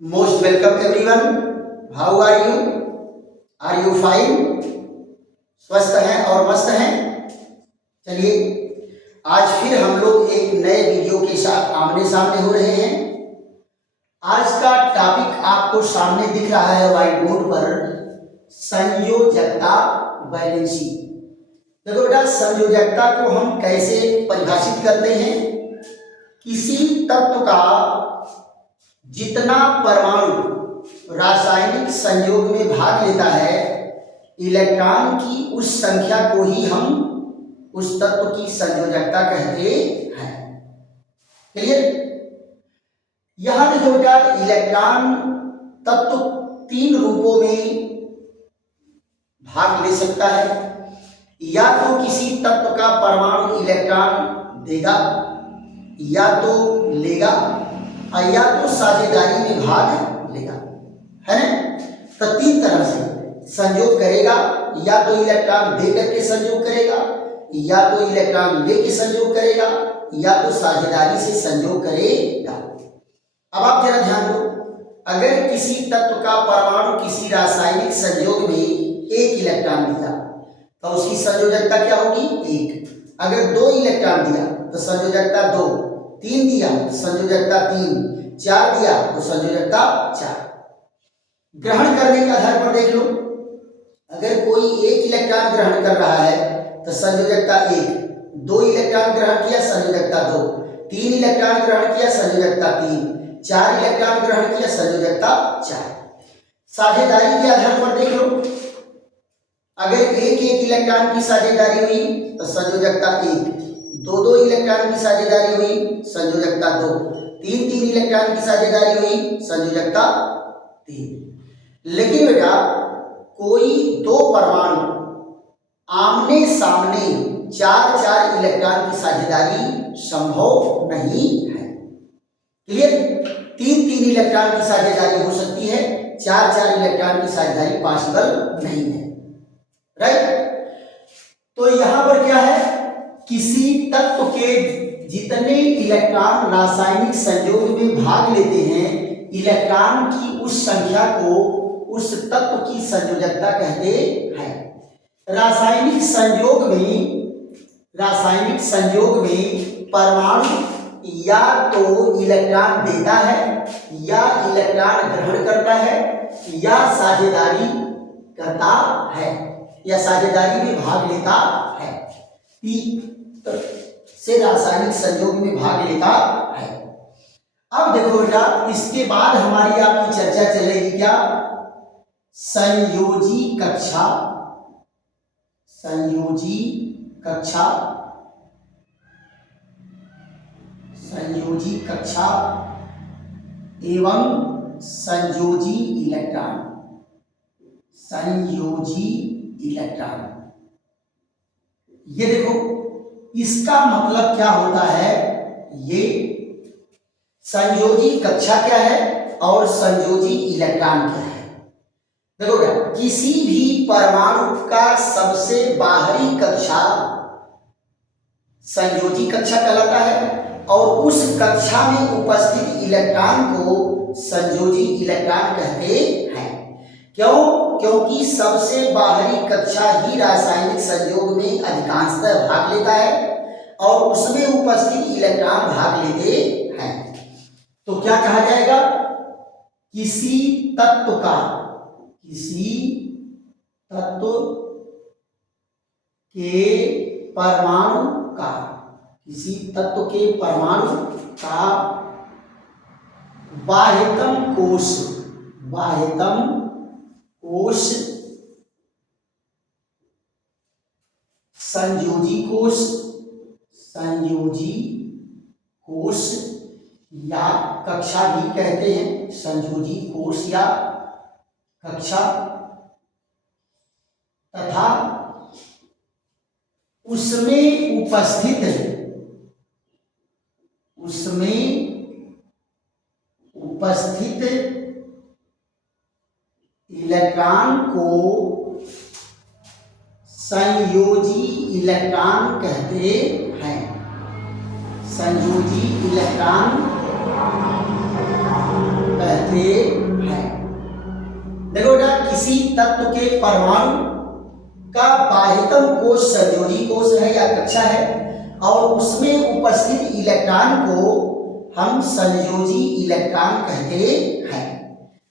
Most welcome everyone. How are you? Are you fine? स्वस्थ हैं और मस्त हैं। चलिए आज फिर हम लोग एक नए वीडियो के साथ आमने सामने हो रहे हैं। आज का टॉपिक आपको सामने दिख रहा है व्हाइट बोर्ड पर, संयोजकता वैलेंसी। देखो बेटा, संयोजकता को हम कैसे परिभाषित करते हैं? किसी तत्व का जितना परमाणु रासायनिक संयोग में भाग लेता है, इलेक्ट्रॉन की उस संख्या को ही हम उस तत्व की संयोजकता कहते हैं। क्लियर? यहां देखो बेटा, इलेक्ट्रॉन तत्व तीन रूपों में भाग ले सकता है। या तो किसी तत्व का परमाणु इलेक्ट्रॉन देगा, या तो लेगा, या तो साझेदारी में भाग लेगा, है ना? तो तीन तरह से संयोग करेगा। या तो इलेक्ट्रॉन दे करके संयोग करेगा, या तो इलेक्ट्रॉन लेके संयोग करेगा, या तो साझेदारी से संयोग करेगा। अब आप जरा ध्यान दो, अगर किसी तत्व का परमाणु किसी रासायनिक संयोग में एक इलेक्ट्रॉन दिया तो उसकी संयोजकता क्या होगी? एक। अगर दो इलेक्ट्रॉन दिया तो संयोजकता दो, तीन दिया तो संयोजकता तीन, चार दिया तो संयोजकता चार। ग्रहण करने के आधार पर देख लो, अगर कोई एक इलेक्ट्रॉन ग्रहण कर रहा है तो संयोजकता एक, दो इलेक्ट्रॉन ग्रहण किया संयोजकता दो, तीन इलेक्ट्रॉन ग्रहण किया संयोजकता तीन, चार इलेक्ट्रॉन ग्रहण किया संयोजकता चार। साझेदारी के आधार पर देख लो, अगर एक इलेक्ट्रॉन की साझेदारी हुई तो संयोजकता एक, दो इलेक्ट्रॉन की साझेदारी हुई संयोजकता दो, तीन इलेक्ट्रॉन की साझेदारी हुई संयोजकता तीन। लेकिन बेटा, कोई दो परमाणु आमने सामने चार इलेक्ट्रॉन की साझेदारी संभव नहीं है। क्लियर? तीन इलेक्ट्रॉन की साझेदारी हो सकती है, चार इलेक्ट्रॉन की साझेदारी पॉसिबल नहीं है। राइट? तो यहां पर क्या है, किसी तत्व के जितने इलेक्ट्रॉन रासायनिक संयोग में भाग लेते हैं, इलेक्ट्रॉन की उस संख्या को उस तत्व की संयोजकता कहते हैं। रासायनिक संयोग में परमाणु या तो इलेक्ट्रॉन देता है, या इलेक्ट्रॉन ग्रहण करता है, या साझेदारी करता है, या साझेदारी में भाग लेता है। से रासायनिक संयोग में भाग लेता है। अब देखो बेटा, इसके बाद हमारी आपकी चर्चा चलेगी क्या? संयोजी कक्षा, संयोजी कक्षा, संयोजी कक्षा एवं संयोजी इलेक्ट्रॉन, संयोजी इलेक्ट्रॉन। ये देखो, इसका मतलब क्या होता है? ये संयोजी कक्षा क्या है और संयोजी इलेक्ट्रॉन क्या है? देखो बेटा, किसी भी परमाणु का सबसे बाहरी कक्षा संयोजी कक्षा कहलाता है, और उस कक्षा में उपस्थित इलेक्ट्रॉन को संयोजी इलेक्ट्रॉन कहते हैं। क्यों? क्योंकि सबसे बाहरी कक्षा ही रासायनिक संयोग में अधिकांशतः भाग लेता है और उसमें उपस्थित इलेक्ट्रॉन भाग लेते हैं। तो क्या कहा जाएगा? किसी तत्व के परमाणु का, किसी तत्व के परमाणु का बाह्यतम कोश, बाह्यतम कोश, संयोजी कोश, संयोजी कोश या कक्षा भी कहते हैं, संयोजी कोश या कक्षा, तथा उसमें उपस्थित इलेक्ट्रॉन को संयोजी इलेक्ट्रॉन कहते हैं। संयोजी इलेक्ट्रॉन कहते कहते हैं। देखो बेटा, किसी तत्व के परमाणु का बाह्यतम कोश संयोजी कोश है या कक्षा है और उसमें उपस्थित इलेक्ट्रॉन को हम संयोजी इलेक्ट्रॉन कहते हैं।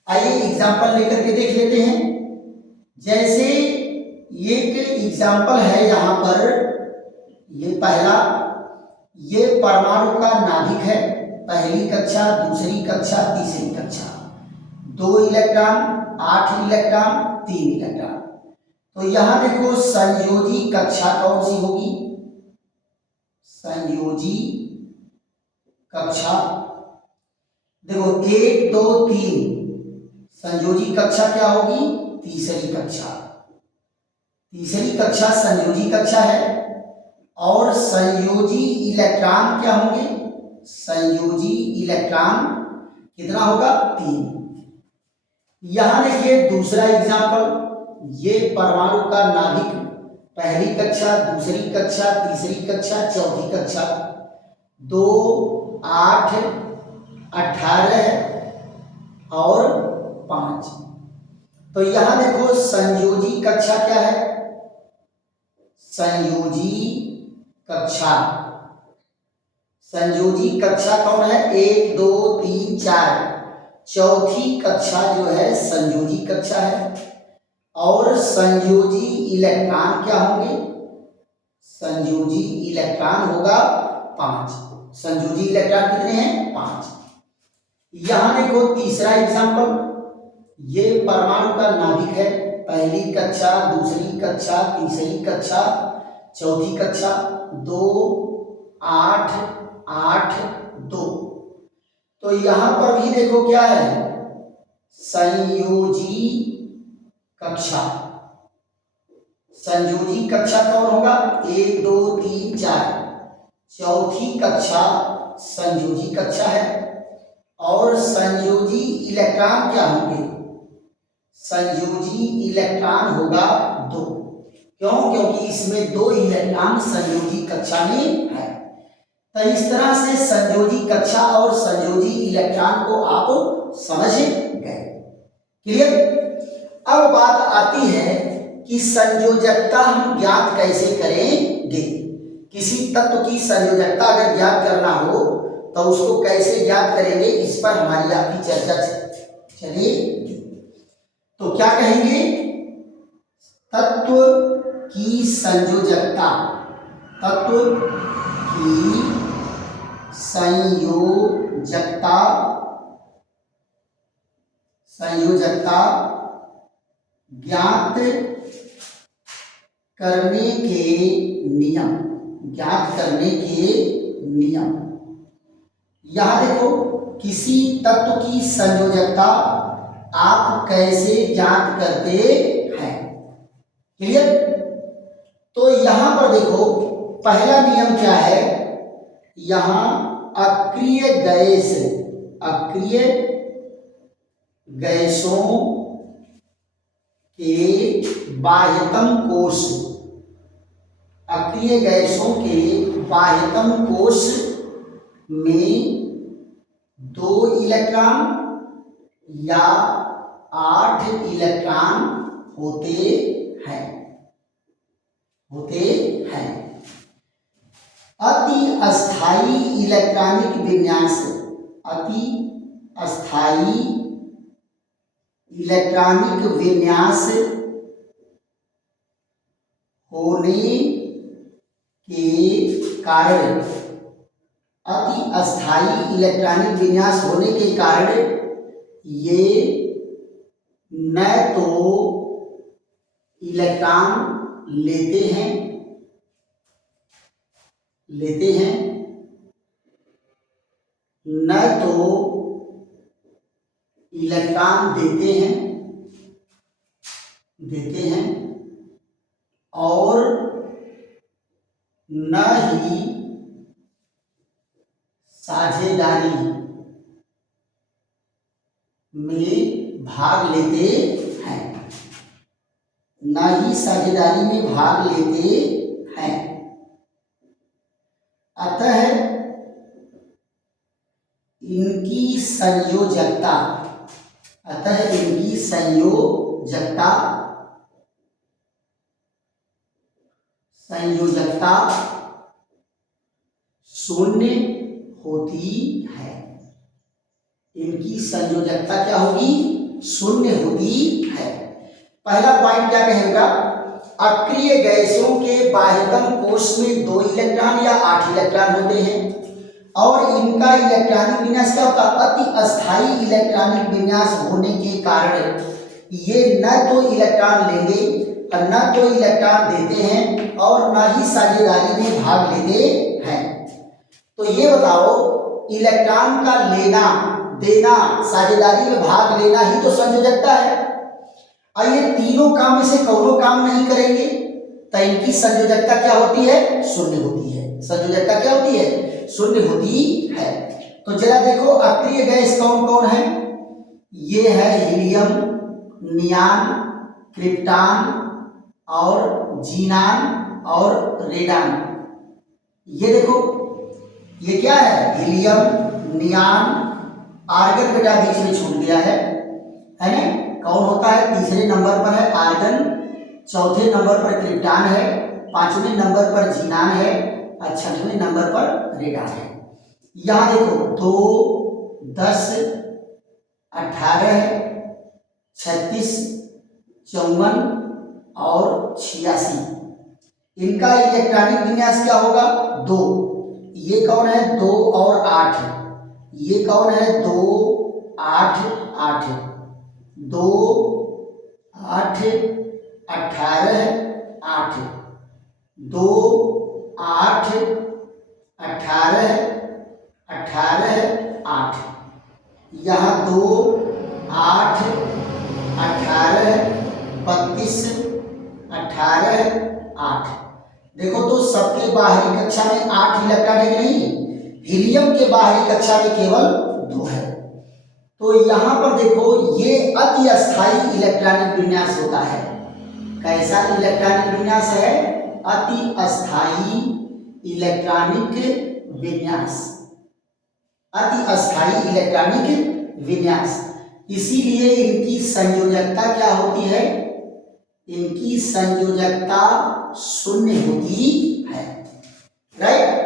आइए एग्जाम्पल लेकर के देख लेते हैं। जैसे एक एग्जाम्पल है यहाँ पर, ये पहला, ये परमाणु का नाभिक है, पहली कक्षा, दूसरी कक्षा, तीसरी कक्षा, 2 इलेक्ट्रॉन, 8 इलेक्ट्रॉन, 3 इलेक्ट्रॉन। तो यहां देखो संयोजी कक्षा कौन सी होगी? संयोजी कक्षा देखो 1 2 3, संयोजी कक्षा क्या होगी? तीसरी कक्षा। तीसरी कक्षा संयोजी कक्षा है और संयोजी इलेक्ट्रॉन क्या होंगे? संयोजी इलेक्ट्रॉन कितना होगा? 3। यहां देखिए दूसरा एग्जांपल, ये परमाणु का नाभिक, पहली कक्षा, दूसरी कक्षा, तीसरी कक्षा, चौथी कक्षा, 2 8 18 और 5। तो यहां देखो संयोजी कक्षा क्या है? संयोजी कक्षा, संयोजी कक्षा कौन है? 1 2 3 4, चौथी कक्षा जो है संयोजी कक्षा है और संयोजी इलेक्ट्रॉन क्या होंगे? संयोजी इलेक्ट्रॉन होगा 5। संयोजी इलेक्ट्रॉन कितने हैं? 5। यहां देखो तीसरा एग्जांपल, ये परमाणु का नाभिक है, पहली कक्षा, दूसरी कक्षा, तीसरी कक्षा, चौथी कक्षा, 2 8 8 2। तो यहां पर भी देखो क्या है? संयोजी कक्षा। संयोजी कक्षा कौन होगा? 1 2 3 4, चौथी कक्षा संयोजी कक्षा है और संयोजी इलेक्ट्रॉन क्या होंगे? संयोजी इलेक्ट्रॉन होगा 2। क्यों? क्योंकि इसमें 2 इलेक्ट्रॉन संयोजी कक्षा में है। तो इस तरह से संयोजी कक्षा और संयोजी इलेक्ट्रॉन को आप समझ गए। क्लियर? अब बात आती है कि संयोजकता हम ज्ञात कैसे करेंगे। किसी तत्व की संयोजकता अगर ज्ञात करना हो तो उसको कैसे ज्ञात करेंगे, इस पर हमारी आपकी चर्चा चलिए। तो क्या कहेंगे? तत्व की संयोजकता, तत्व की संयोजकता, संयोजकता ज्ञात करने के नियम, ज्ञात करने के नियम। यहां देखो किसी तत्व की संयोजकता आप कैसे ज्ञात करते हैं। क्लियर? तो यहां पर देखो पहला नियम क्या है? यहां अक्रिय गैस, अक्रिय गैसों के बाह्यतम कोश, अक्रिय गैसों के बाह्यतम कोश में 2 इलेक्ट्रॉन या 8 इलेक्ट्रॉन होते हैं, होते हैं। अति अस्थाई इलेक्ट्रॉनिक विन्यास, अति अस्थाई इलेक्ट्रॉनिक विन्यास होने के कारण, अति अस्थाई इलेक्ट्रॉनिक विन्यास होने के कारण ये न तो इलेक्ट्रॉन लेते हैं, लेते हैं, न तो इलेक्ट्रॉन देते हैं, देते हैं और न ही साझेदारी में भाग लेते हैं, न ही साझेदारी में भाग लेते हैं। अतः इनकी संयोजकता, अतः इनकी संयोजकता शून्य होती है। इनकी संयोजकता क्या होगी? शून्य होती है। पहला पॉइंट क्या कहेगा? अक्रिय गैसों के बाह्यतम कोश में 2 इलेक्ट्रॉन या 8 इलेक्ट्रॉन होते हैं और इनका इलेक्ट्रॉनिक विन्यास क्या होता है? अति अस्थायी इलेक्ट्रॉनिक विन्यास होने के कारण ये न तो इलेक्ट्रॉन लेंगे और न तो इलेक्ट्रॉन देते हैं और न ही साझेदारी में भाग लेते हैं। तो ये बताओ, इलेक्ट्रॉन का लेना देना, साझेदारी में भाग लेना ही तो संयोजकता है। और ये तीनों काम में से कौनों काम नहीं करेंगे तो इनकी संयोजकता क्या होती है? शून्य होती है। संयोजकता क्या होती है? शून्य होती है। तो जरा देखो, अक्रिय गैस कौन कौन है? ये है हीलियम, नियान, क्रिप्टॉन और जीनान और रेडान। ये देखो, ये क्या है? हीलियम, नियान, आर्गन बेटा बीच में छूट गया है ना? कौन होता है? तीसरे नंबर पर है आर्गन, चौथे नंबर पर क्रिप्टॉन है, पांचवें नंबर पर जीनान है और छठवें नंबर पर रेडान है। यहाँ देखो 2, 10, 18, 36, 54 और 86। इनका इलेक्ट्रॉनिक विन्यास क्या होगा? 2। ये कौन है? 2 और 8। ये कौन है? 2, 8, 8, 2, 8, 18, 8, 2, 8, 18, 18, 8। यहाँ 2, 8, 18, 32, 18, 8। देखो तो सबके बाहरी कक्षा में 8 इलेक्ट्रॉन है कि नहीं? हीलियम के बाहरी कक्षा में केवल 2 है। तो यहाँ पर देखो, ये अति अस्थायी इलेक्ट्रॉनिक विन्यास होता है। कैसा इलेक्ट्रॉनिक विन्यास है? अति अस्थायी इलेक्ट्रॉनिक विन्यास। अति अस्थायी इलेक्ट्रॉनिक विन्यास। इसीलिए इनकी संयोजकता क्या होती है? इनकी संयोजकता शून्य होती है। राइट?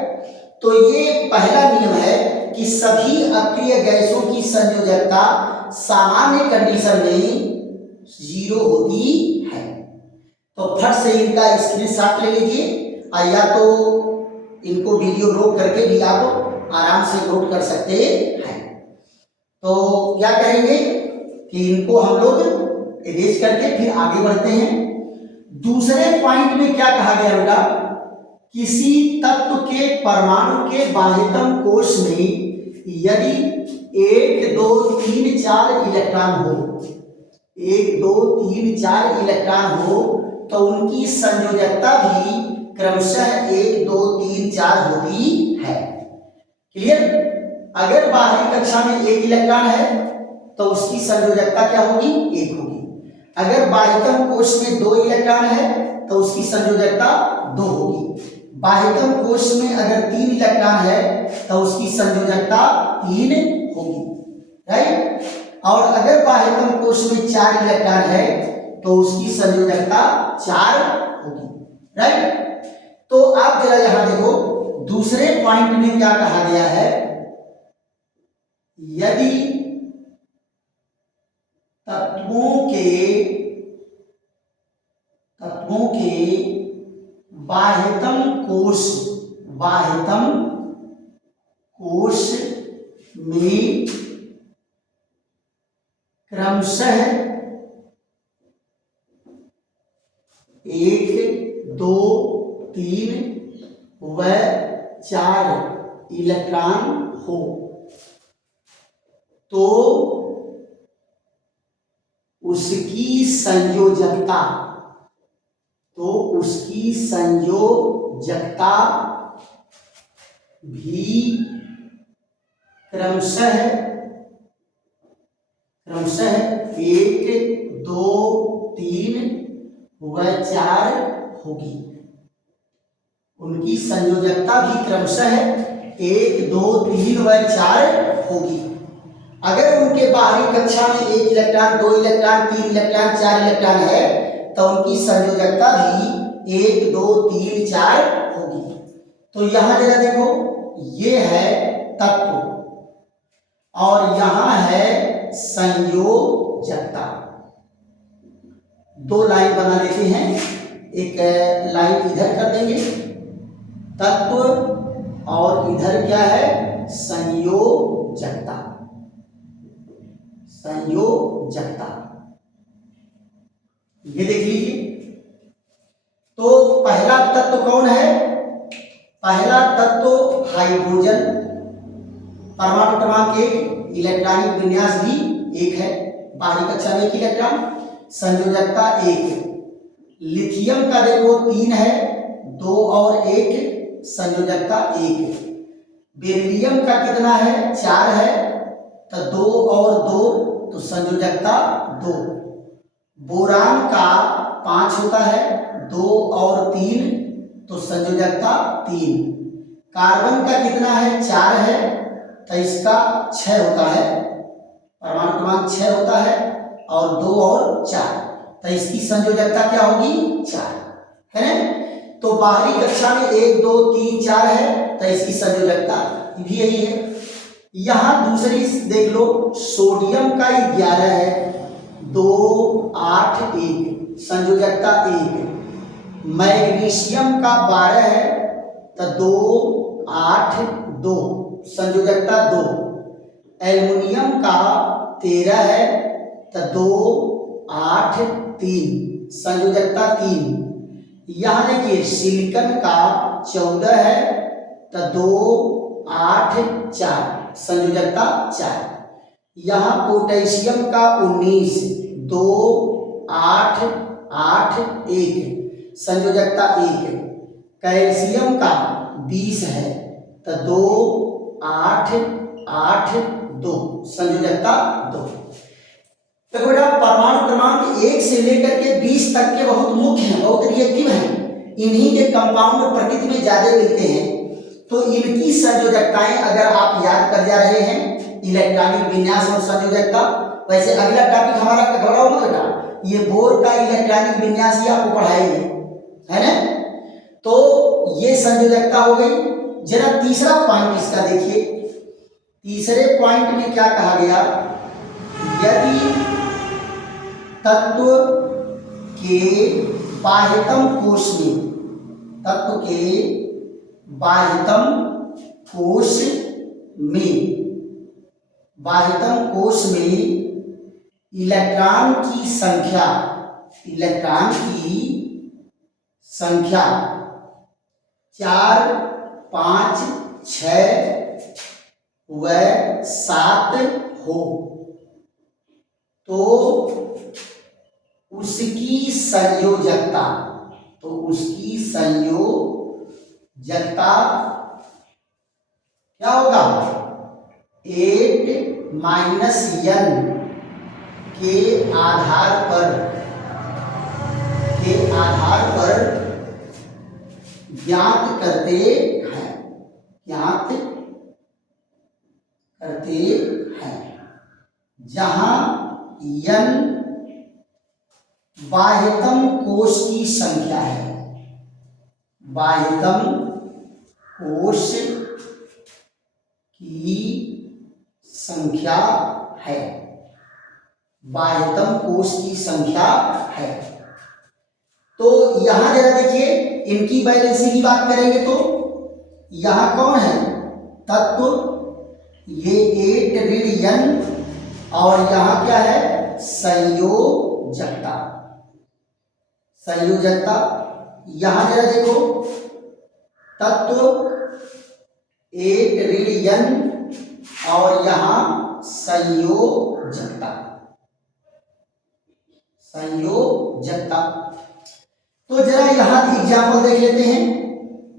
तो ये पहला नियम है कि सभी अक्रिय गैसों की संयोजकता सामान्य कंडीशन में 0 होती है। तो फट से इनका स्क्रीनशॉट ले लीजिए और या तो इनको वीडियो रोक करके भी आप आराम से नोट कर सकते हैं। तो क्या करेंगे कि इनको हम लोग इरेज करके फिर आगे बढ़ते हैं। दूसरे पॉइंट में क्या कहा गया बेटा? किसी तत्व के परमाणु के बाह्यतम कोश में यदि 1, 2, 3, 4 इलेक्ट्रॉन हो, 1, 2, 3, 4 इलेक्ट्रॉन हो तो उनकी संयोजकता भी क्रमशः 1, 2, 3, 4 होती है। क्लियर? अगर बाहरी कक्षा में 1 इलेक्ट्रॉन है तो उसकी संयोजकता क्या होगी? 1 होगी। अगर बाह्यतम कोश में 2 इलेक्ट्रॉन है तो उसकी संयोजकता 2 होगी। बाह्यतम कोश में अगर 3 इलेक्ट्रॉन है तो उसकी संयोजकता 3 होगी। राइट? और अगर बाह्यतम कोश में 4 इलेक्ट्रॉन है तो उसकी संयोजकता 4 होगी। राइट? तो आप जरा यहां देखो, दूसरे पॉइंट में क्या कहा गया है? यदि तत्वों के बाह्यतम कोश में क्रमशः 1, 2, 3 व 4 इलेक्ट्रॉन हो तो उसकी संयोजकता भी क्रमशः 1, 2, 3 व 4 होगी। उनकी संयोजकता भी क्रमशः 1, 2, 3 व 4 होगी। अगर उनके बाहरी कक्षा में 1 इलेक्ट्रॉन, 2 इलेक्ट्रॉन, 3 इलेक्ट्रॉन, 4 इलेक्ट्रॉन है तो उनकी संयोजकता भी 1, 2, 3, 4 होगी। तो यहां जरा देखो, ये है तत्व और यहां है संयोजकता। दो लाइन बना लेते हैं, एक लाइन इधर कर देंगे तत्व और इधर क्या है संयोजकता। संयोजकता ये देख लीजिए। तो पहला तत्व कौन है? पहला तत्व हाइड्रोजन, परमाणु क्रमांक 1, इलेक्ट्रॉनिक विन्यास भी 1 है, बाहरी कक्षा में 1 इलेक्ट्रॉन, संयोजकता 1। लिथियम का देखो 3 है, 2 और 1, संयोजकता 1। बेरिलियम का कितना है? 4 है, तो 2 और 2 तो संयोजकता 2। बोरान का 5 होता है, 2 और 3 तो संयोजकता 3। कार्बन का कितना है? 4 है, तो इसका 6 होता है, परमाणु क्रमांक 6 होता है, और 2 और 4 तो इसकी संयोजकता क्या होगी? 4 है ना। तो बाहरी कक्षा में 1, 2, 3, 4 है, तो इसकी संयोजकता भी यही है। यहां दूसरी देख लो, सोडियम का 11 है, 2, 8, 1 संयोजकता 1। मैग्नीशियम का 12 है, तो 2, 8, 2 संयोजकता 2। एल्युमिनियम का 13 है, तो 2, 8, 3 संयोजकता 3। यहां देखिए सिलिकॉन का 14 है, तो 2, 8, 4 संयोजकता 4। यहां पोटेशियम का 19, 2, 8, 8, 1 संयोजकता 1। कैल्शियम का 20 है, तो 2, 8, 8, 2 संयोजकता 2। तो बेटा परमाणु क्रमांक 1 से लेकर के 20 तक के बहुत मुख्य हैं, बहुत रिएक्टिव हैं, इन्हीं के कंपाउंड प्रकृति में ज्यादा मिलते हैं। तो इनकी संयोजकताएं अगर आप याद कर जा रहे हैं, इलेक्ट्रॉनिक विन्यास और संयोजकता। वैसे अगला टॉपिक हमारा घबराओ मत बेटा, ये बोर का इलेक्ट्रॉनिक विन्यास ही आपको पढ़ाएंगे, है ना। तो ये संयोजकता हो गई। जरा तीसरा पॉइंट इसका देखिए, तीसरे पॉइंट में क्या कहा गया? यदि तत्व के बाह्यतम कोश में, तत्व के बाह्यतम कोश में, बाह्यतम कोश में इलेक्ट्रॉन की संख्या, इलेक्ट्रॉन की संख्या 4, 5, 6 व 7 हो तो उसकी संयोजकता, तो उसकी संयोजकता क्या होगा? 8 - n के आधार पर ज्ञात करते हैं, ज्ञात करते हैं, जहां n बाह्यतम कोश की संख्या है, बाह्यतम कोश की संख्या है, बाह्यतम कोश की संख्या है। तो यहां जरा देखिए, इनकी वैलेंसी की बात करेंगे तो यहां कौन है तत्व? ये 8 ऋण n, और यहां क्या है? संयोजकता, संयोजकता। यहां जरा देखो, तत्व 8 ऋण n और यहां संयोजकता, संयोजकता। तो जरा यहां एग्जाम्पल देख लेते हैं।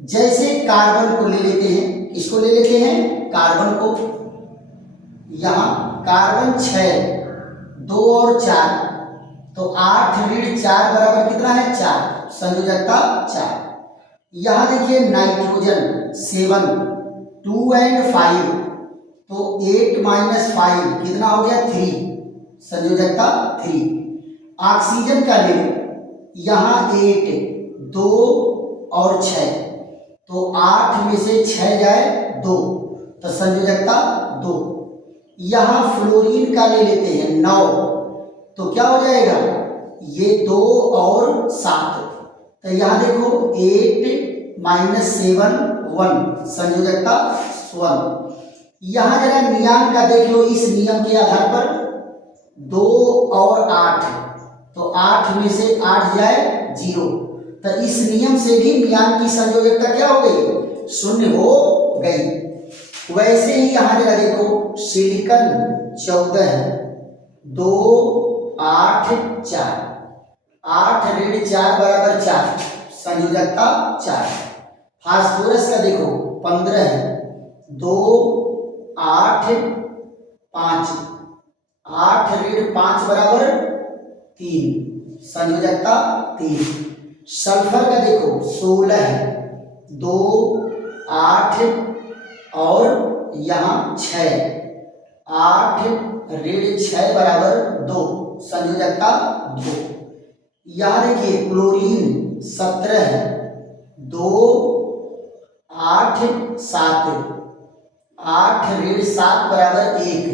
जैसे कार्बन को ले लेते हैं, किसको ले लेते हैं? कार्बन को। यहां कार्बन 6, 2 और 4 तो 8 ऋण 4 बराबर कितना है? 4 संयोजकता 4। यहां देखिए नाइट्रोजन 7, 2 और 5 तो 8 माइनस 5 कितना हो गया 3, संयोजकता 3। ऑक्सीजन का ले यहाँ 8, 2 और 6, तो 8 में से 6 जाए 2, तो संयोजकता 2। यहाँ फ्लोरीन का ले लेते हैं 9, तो क्या हो जाएगा ये 2 और 7, तो यहाँ देखो 8 माइनस 7 1, संयोजकता 1। यहाँ जरा नियम का देख लो, इस नियम के आधार पर 2 और 8, तो 8 में से 8 जाए 0, तो इस नियम से भी नियम की संयोजकता क्या हो गई 0 हो गई। वैसे ही यहाँ जरा देखो सिलिकॉन 14, 2 8 4, 8 ऋण 4 बराबर 4, संयोजकता 4। फास्फोरस का देखो 15, 2 8 5, 8 ऋण 5 बराबर 3, संयोजकता 3। सल्फर का देखो 16, 2 8 और यहाँ 6, 8 ऋण 6 बराबर 2, संयोजकता 2। यहाँ देखिए क्लोरीन 17, 2 8 7, 8 ऋण 7 बराबर 1,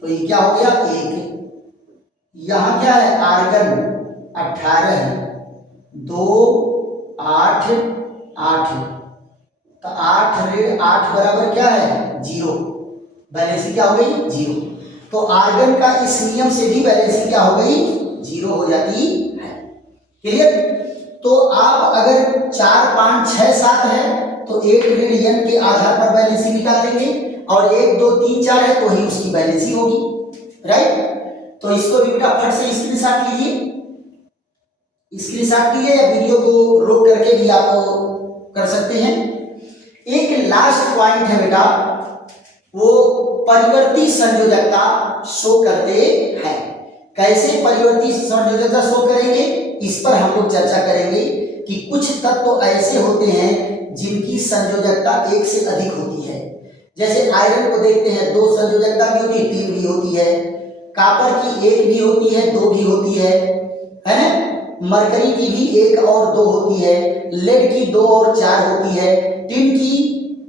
तो ये क्या हो गया 1। यहाँ क्या है आर्गन 18, 2 8 8, तो 8 ऋण 8 बराबर क्या है 0, वैलेंसी क्या हो गई 0। तो आर्गन का इस नियम से भी वैलेंसी क्या हो गई 0 हो जाती है। क्लियर। तो आप अगर 4 5 6 7 है तो 1 ऋण n के आधार पर वैलेंसी निकाल लेंगे, और 1 2 3 4 है तो ही उसकी वैलेंसी होगी, राइट। तो इसको भी बेटा फट से स्क्रीनशॉट लीजिए, स्क्रीनशॉट लीजिए या वीडियो को रोक करके भी आप कर सकते हैं। एक लास्ट पॉइंट है बेटा, वो परिवर्ती संयोजकता शो करते हैं। कैसे परिवर्ती संयोजकता शो करेंगे, इस पर हम लोग चर्चा करेंगे कि कुछ तत्व तो ऐसे होते हैं जिनकी संयोजकता 1 से अधिक होती है। जैसे आयरन को देखते हैं 2 संयोजकता भी होती है, 3 भी होती है। कॉपर की 1 भी होती है, 2 भी होती है ना। मरकरी की भी 1 और 2 होती है, लेड की 2 और 4 होती है, टिन की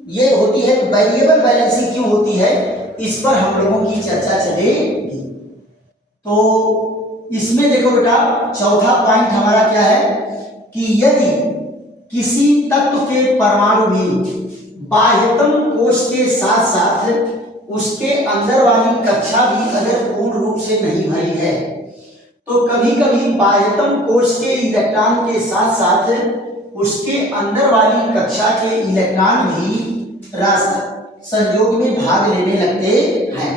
ये होती है। वेरिएबल वैलेंसी क्यों होती है, इस पर हम लोगों की चर्चा चलेगी। तो इसमें देखो बेटा चौथा पॉइंट हमारा क्या है कि यदि किसी तत्व के परमाणु में बाह्यतम कोश के साथ साथ उसके अंदर वाली कक्षा भी अगर पूर्ण रूप से नहीं भरी है, तो कभी कभी बाह्यतम कोश के इलेक्ट्रॉन के साथ साथ उसके अंदर वाली कक्षा के इलेक्ट्रॉन भी संयोग में भाग लेने लगते हैं।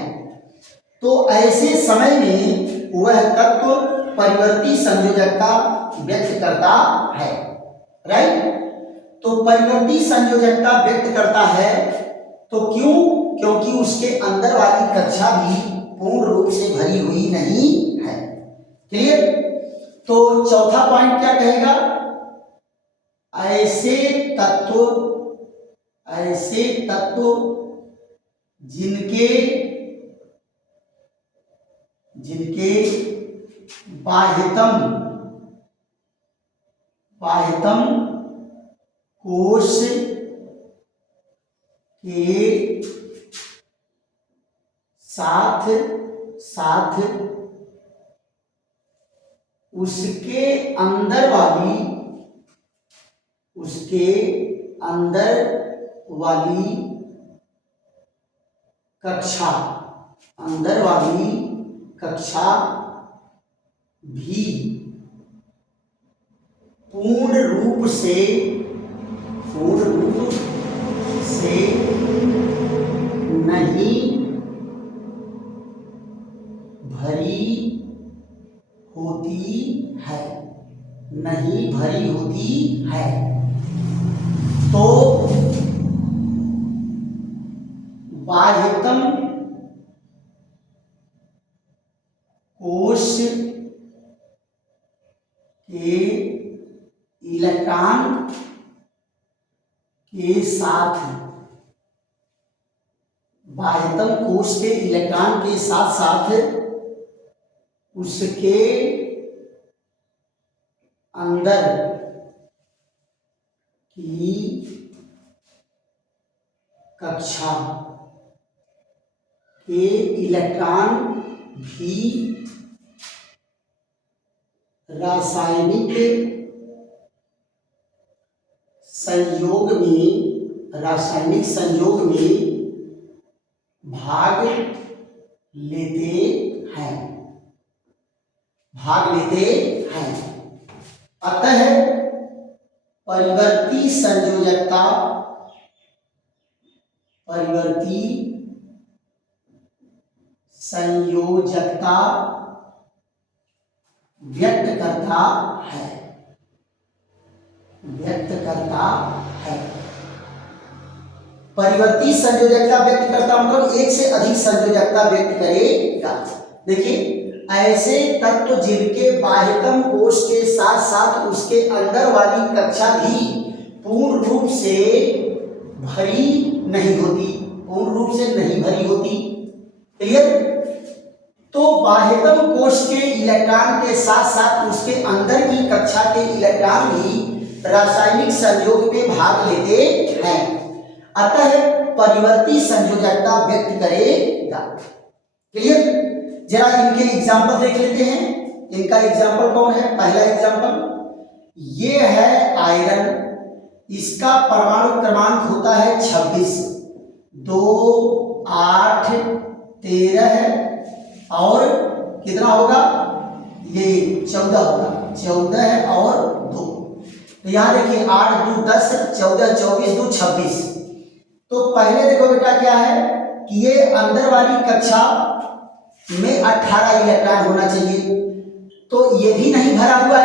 तो ऐसे समय में वह तत्व परिवर्ती संयोजकता व्यक्त करता है, राइट। तो परिवर्ती संयोजकता व्यक्त करता है तो क्यों, क्योंकि उसके अंदर वाली कक्षा भी पूर्ण रूप से भरी हुई नहीं है। क्लियर। तो चौथा पॉइंट क्या कहेगा, ऐसे तत्व जिनके बाह्यतम कोश के साथ साथ उसके अंदर वाली कक्षा भी पूर्ण रूप से नहीं भरी होती है, तो बाह्यतम कोश के इलेक्ट्रॉन के साथ बाह्यतम कोश के इलेक्ट्रॉन के साथ साथ उसके अंदर की कक्षा के इलेक्ट्रॉन भी रासायनिक संयोग में भाग लेते हैं अतः परिवर्ती संयोजकता व्यक्त करता है। परिवर्ती संयोजकता व्यक्त करता मतलब एक से अधिक संयोजकता व्यक्त करेगा। देखिए, ऐसे तत्व जिनके बाह्यतम कोश के साथ साथ उसके अंदर वाली कक्षा भी पूर्ण रूप से नहीं भरी होती। क्लियर? तो बाह्यतम कोश के इलेक्ट्रॉन के साथ साथ उसके अंदर की कक्षा के इलेक्ट्रॉन भी रासायनिक संयोग में भाग लेते हैं, अतः परिवर्ती संयोजकता व्यक्त करेगा। क्लियर? जरा इनके एग्जाम्पल देख लेते हैं। इनका एग्जाम्पल कौन है? पहला एग्जाम्पल ये है आयरन, इसका परमाणु क्रमांक होता है 26, 2, 8, 13 है और कितना होगा? ये 14 होगा, 14 है और 2। तो यहाँ देखिए 8, 2, 10, 14, 24, 2, 26। तो पहले देखो बेटा क्या है कि ये अंदर वाली कक्षा में 18 इलेक्ट्रॉन होना चाहिए, तो ये भी नहीं भरा हुआ है,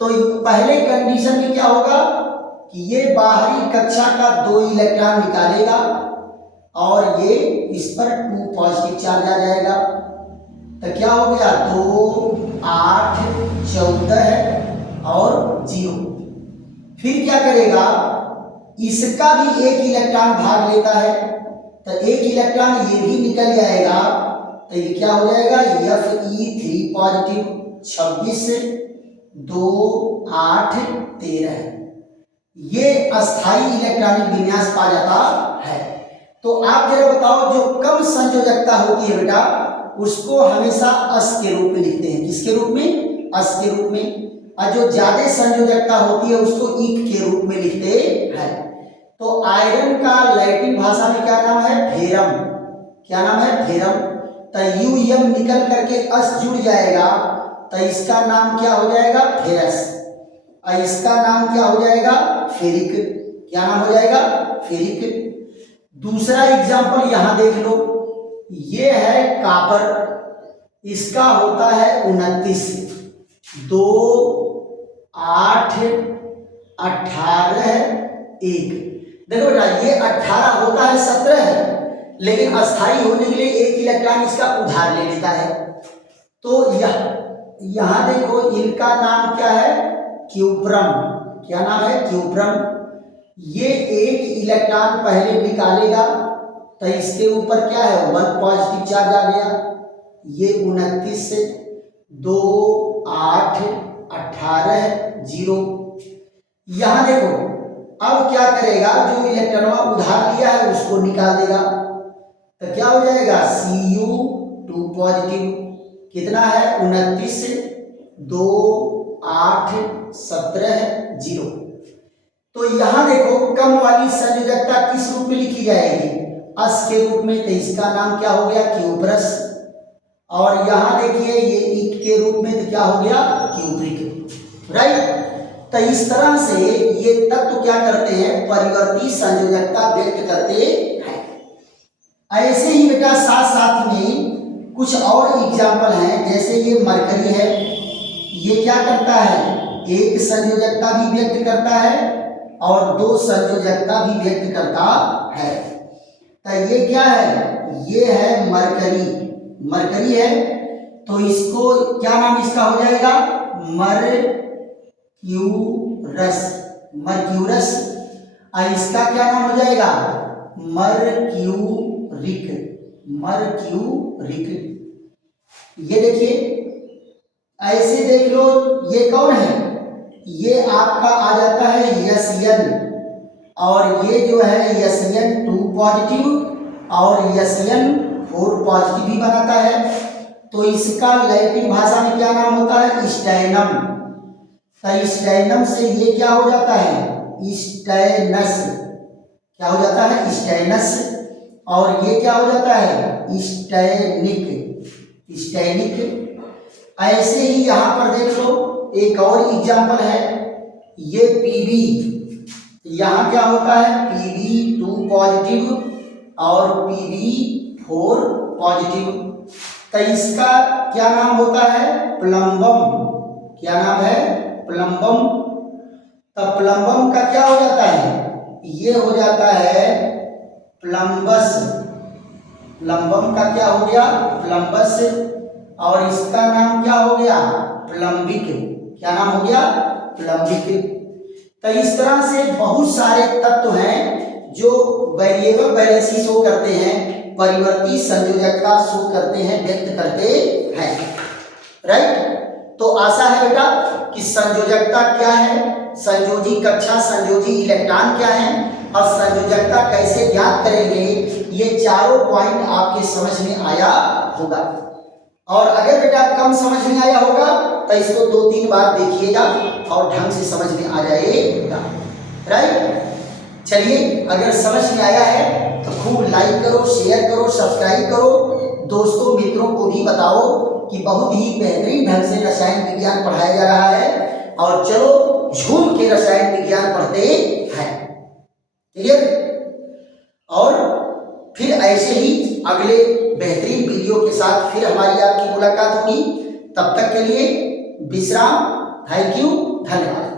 तो पहले कंडीशन में क्या होगा कि ये बाहरी कक्षा का 2 इलेक्ट्रॉन निकालेगा और ये इस पर 2 पॉजिटिव चार्ज आ जाएगा। तो क्या हो गया? 2, 8, 14 है और 0। फिर क्या करेगा? इसका भी एक इलेक्ट्रॉन भाग लेता है, तो एक इलेक्ट्रॉन ये भी निकल जाएगा, तो ये क्या हो जाएगा? Fe3 positive, 26, 2, 8, 13। ये अस्थाई इलेक्ट्रॉनिक विन्यास पा जाता है। तो आप जरा बताओ, जो कम संयोजकता होती है बेटा उसको हमेशा अस के रूप में लिखते हैं। किसके रूप में? अस के रूप में। और जो ज्यादा संयोजकता होती है उसको ईट के रूप में लिखते हैं। तो आयरन का लैटिन भाषा में क्या नाम है? फेरम। क्या नाम है? फेरम। तो यूएम निकल करके अस जुड़ जाएगा, तो इसका नाम क्या हो जाएगा? फेरस। और इसका नाम क्या हो जाएगा? फेरिक। क्या नाम हो जाएगा? फेरिक। दूसरा एग्जाम्पल यहां देख लो, ये है कापर, इसका होता है 29, 2, 8, 18, 1। देखो बेटा ये 18 होता है 17 है, लेकिन अस्थाई होने के लिए एक इलेक्ट्रॉन इसका उधार ले लेता है। तो यहां देखो इनका नाम क्या है? क्यूप्रम। क्या नाम है? क्यूप्रम। ये एक इलेक्ट्रॉन पहले निकालेगा, तो इसके ऊपर क्या है? 1 पॉजिटिव चार्ज आ गया। ये 29 से 2, 8, 18, 0। यहां देखो अब क्या करेगा? जो इलेक्ट्रॉन उधार लिया है उसको निकाल देगा, तो क्या हो जाएगा? Cu2 positive. कितना है? 29 से 2, 8, 17, 0। तो यहां देखो कम वाली संयोजकता किस रूप में लिखी जाएगी? अस के रूप में। तो इसका नाम क्या हो गया? क्यूप्रस। और यहां देखिए ये ईट के रूप में, तो क्या हो गया? क्यूप्रिक। राइट? तो इस तरह से ये तत्व क्या करते हैं? परिवर्ती संयोजकता व्यक्त करते हैं। ऐसे ही बेटा साथ साथ में कुछ और एग्जाम्पल हैं, जैसे ये मरकरी है, ये क्या करता है? एक संयोजकता भी व्यक्त करता है और 2 संयोजकता भी व्यक्त करता है। तो ये क्या है? ये है मरकरी है, तो इसको क्या नाम इसका हो जाएगा? मर्क्यूरस। और इसका क्या नाम हो जाएगा? Mercuric, mercuric. ये देखिए, ऐसे देख लो, ये कौन है, ये आपका आ जाता है Sn, और ये जो है Sn2 पॉजिटिव और Sn4 पॉजिटिव भी बनाता है। तो इसका लैटिन भाषा में क्या नाम होता है, स्टैनम। तो स्टैनम से ये क्या हो जाता है, स्टैनस। क्या हो जाता है, स्टैनस। और ये क्या हो जाता है, स्टैनिक, स्टैनिक। ऐसे ही यहां पर देख लो, एक और एग्जांपल है, ये Pb, यहां क्या होता है, Pb2 पॉजिटिव और Pb4 पॉजिटिव। तो इसका क्या नाम होता है, प्लम्बम। क्या नाम है, प्लम्बम। तो प्लम्बम का क्या हो जाता है, ये हो जाता है प्लम्बस। प्लम्बम का क्या हो गया, प्लम्बस। और इसका नाम क्या हो गया, प्लम्बिक। क्या नाम हो गया, प्लम्बिक। तो इस तरह से बहुत सारे तत्व हैं जो वेरिएबल वैलेंसी शो करते हैं, परिवर्ती संयोजकता शो करते हैं, व्यक्त करते हैं। राइट। तो आशा है बेटा कि संयोजकता क्या है, संयोजी कक्षा, संयोजी इलेक्ट्रॉन क्या है और संयोजकता कैसे ज्ञात करेंगे, ये चारों पॉइंट आपके समझ में आया होगा। और अगर बेटा कम समझ में आया होगा तो इसको 2-3 बार देखिएगा और ढंग से समझ में आ जाएगा। राइट। चलिए, अगर समझ में आया है तो खूब लाइक करो, शेयर करो, सब्सक्राइब करो, दोस्तों मित्रों को भी बताओ कि बहुत ही बेहतरीन ढंग से रसायन विज्ञान पढ़ाया जा रहा है। और चलो झूम के रसायन विज्ञान पढ़ते हैं। क्लियर। और फिर ऐसे ही अगले बेहतरीन वीडियो के साथ फिर हमारी आपकी मुलाकात होगी। तब तक के लिए विश्राम। थैंक यू, धन्यवाद।